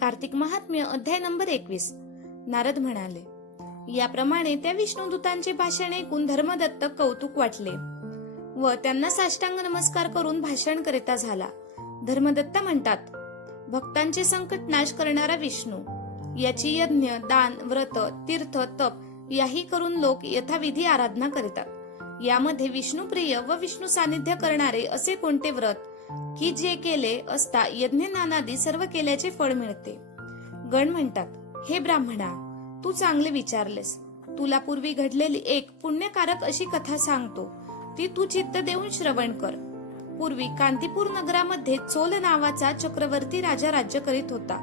कार्तिक महात्म्य अध्याय नंबर 21। नारद म्हणाले, याप्रमाणे त्या विष्णुदूतांचे भाषण ऐकून धर्मदत्त कौतुक वाटले व त्यांना साष्टांग नमस्कार करून भाषण करिता झाला। धर्मदत्त म्हणतात, भक्तांचे संकट नाश करणारा विष्णू, याची यज्ञ, दान, व्रत, तीर्थ, तप याही करून लोक यथाविधी आराधना करितात। यामध्ये विष्णुप्रिय व विष्णू सानिध्य करणारे असे कोणते व्रत की जे केले असता यज्ञ नानादी सर्व केल्याचे फळ मिळते। गण म्हणतात, हे ब्राह्मणा, तू चांगले विचारलेस। तुला पूर्वी घडलेली एक पुण्यकारक अशी कथा सांगतो, ती तू चित्त देऊन श्रवण कर। पूर्वी कांतीपूर नगरामध्ये चोल नावाचा चक्रवर्ती राजा राज्य करीत होता।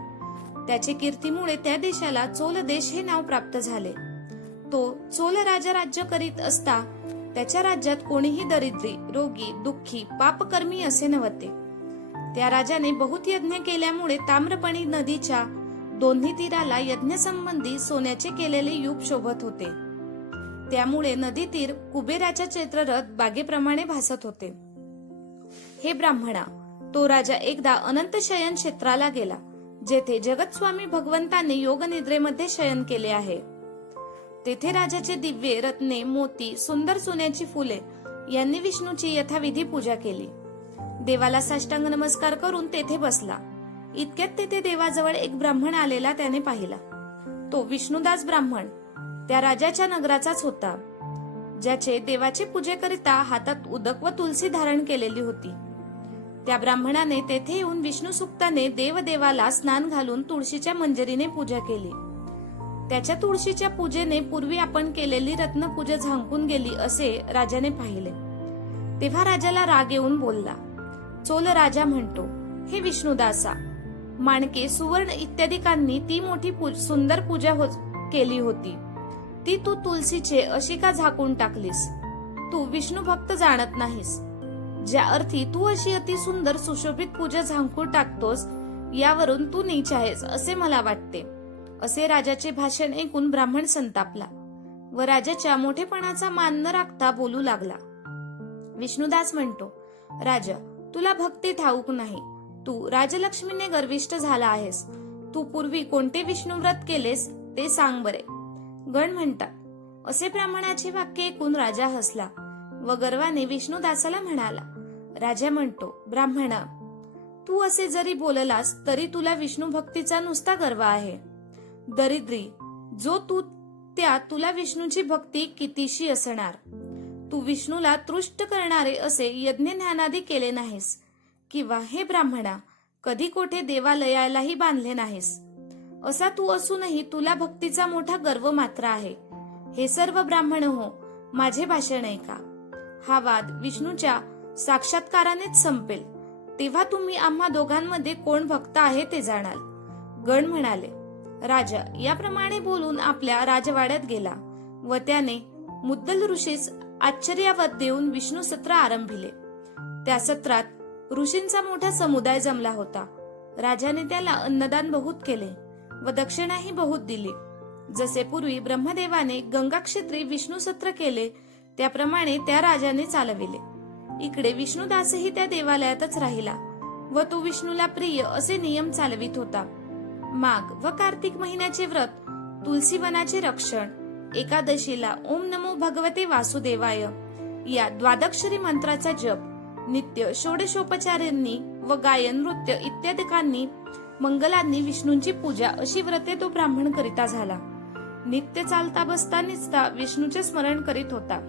त्याचे कीर्तीमुळे त्या देशाला चोल देश हे नाव प्राप्त झाले। तो चोल राजा राज्य करीत असता त्याच्या राज्यात कोणीही दरिद्री, रोगी, दुःखी, पापकर्मी असे नव्हते। त्या राजाने बहुत यज्ञ केल्यामुळे ताम्रपणी नदीच्या दोन्ही तीराला यज्ञसंबंधी सोन्याचे केलेले युग शोभत होते। त्यामुळे नदी तीर कुबेराच्या चैत्ररथ बागेप्रमाणे भासत होते। हे ब्राह्मणा, तो राजा एकदा अनंत शयन क्षेत्राला गेला, जेथे जगतस्वामी भगवंताने योग निद्रेमध्ये शयन केले आहे। तेथे राजाचे दिव्य रत्ने, मोती, सुंदर सोन्याची फुले यांनी विष्णूची यथाविधी पूजा केली। देवाला साष्टांग नमस्कार करून तेथे बसला। इतक्यात तेथे देवाजवळ एक ब्राह्मण आलेला त्याने पाहिला। तो विष्णुदास ब्राह्मण त्या राजाच्या नगराचाच होता, ज्याचे देवाचे पूजेकरिता हातात उदक व तुलसी धारण केलेली होती। त्या ब्राह्मणाने तेथे येऊन विष्णू सुक्ताने देवाला स्नान घालून तुळशीच्या मंजरीने पूजा केली। त्याच्या तुळशीच्या पूजेने पूर्वी आपण केलेली रत्नपूजा झांकून गेली असे राजाने पाहिले। तेव्हा राजाला राग येऊन बोलला। चोल राजा म्हणतो, हे विष्णुदासा, माणके, सुवर्ण इत्यादिकांनी ती मोठी सुंदर पूजा केली होती, ती तू तुलसीचे अशी का झाकून टाकलीस? तू विष्णू भक्त जाणत नाहीस। ज्या अर्थी तू अशी अति सुंदर सुशोभित पूजा झांकून टाकतोस, यावरून तू नीच आहेस असे मला वाटते। असे राजाचे भाषण ऐकून ब्राह्मण संतापला व राजाच्या मोठेपणाचा मान न राखता बोलू लागला। विष्णुदास म्हणतो, राजा, तुला भक्ती ठाऊक नाही। तू राजलक्ष्मीने गर्विष्ठ झाला आहेस। तू पूर्वी कोणते विष्णुव्रत केलेस ते सांग बरे। गण म्हणतात, असे ब्राह्मणाचे वाक्य ऐकून राजा हसला व गर्वाने विष्णुदासाला म्हणाला। राजा म्हणतो, ब्राह्मणा, तू असे जरी बोललास तरी तुला विष्णू भक्तीचा नुसता गर्व आहे। दरिद्री, जो तुला विष्णूची भक्ती कितीशी असणार? तू विष्णूला तुष्ट करणारे असे यज्ञ ज्ञानादी केले नाहीस, किंवा हे ब्राह्मणा, कधी कोठे देवालयालाही बांधले नाहीस। असा तू असूनही तुला भक्तीचा मोठा गर्व मात्र आहे। हे सर्व ब्राह्मण हो, माझे भाषण ऐका। हा वाद विष्णूच्या साक्षात्कारानेच संपेल, तेव्हा तुम्ही आम्हा दोघांमध्ये कोण भक्त आहे ते जाणाल। गण म्हणाले, राजा याप्रमाणे बोलून आपल्या राजवाड्यात गेला व त्याने मुद्दल ऋषीस आश्चर्यवत देऊन विष्णू सत्र आरंभिले। त्या सत्रात ऋषींचा मोठा समुदाय जमला होता। राजाने त्याला अन्नदान बहुत केले व दक्षिणाही बहुत दिली। जसे पूर्वी ब्रह्मदेवाने गंगाक्षेत्री विष्णू सत्र केले, त्याप्रमाणे त्या राजाने चालविले। इकडे विष्णुदासही त्या देवालयातच राहिला व तो विष्णूला प्रिय असे नियम चालवित होता। माघ व कार्तिक महिन्याचे व्रत, तुलसी वनाचे रक्षण, एकादशीला ओम नमो भगवते वासुदेवाय या द्वादक्षरी मंत्राचा जप, नित्य षोडशोपचारांनी व गायन, नृत्य इत्यादिकांनी मंगलांनी विष्णूंची पूजा अशी व्रते तो ब्राह्मण करिता झाला। नित्य चालता बसता निसता विष्णूचे स्मरण करीत होता।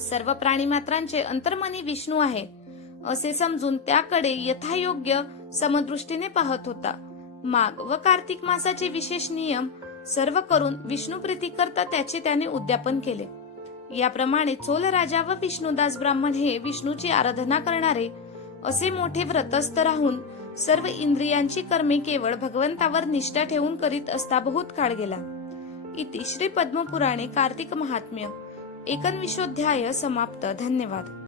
सर्व प्राणीमात्रांचे अंतर्मनी विष्णू आहे असे समजून त्याकडे यथायोग्य समदृष्टीने पाहत होता। माघ व कार्तिक मासाचे विशेष नियम सर्व करून विष्णू प्रीती करता त्याचे त्याने उद्यापन केले। याप्रमाणे चोल राजा व विष्णुदास ब्राह्मण हे विष्णूची आराधना करणारे असे मोठे व्रतस्थ राहून सर्व इंद्रियांची कर्मे केवळ भगवंतावर निष्ठा ठेवून करीत असता बहुत काळ गेला। इति श्री पद्मपुराणे कार्तिक महात्म्य 21 समाप्त। धन्यवाद।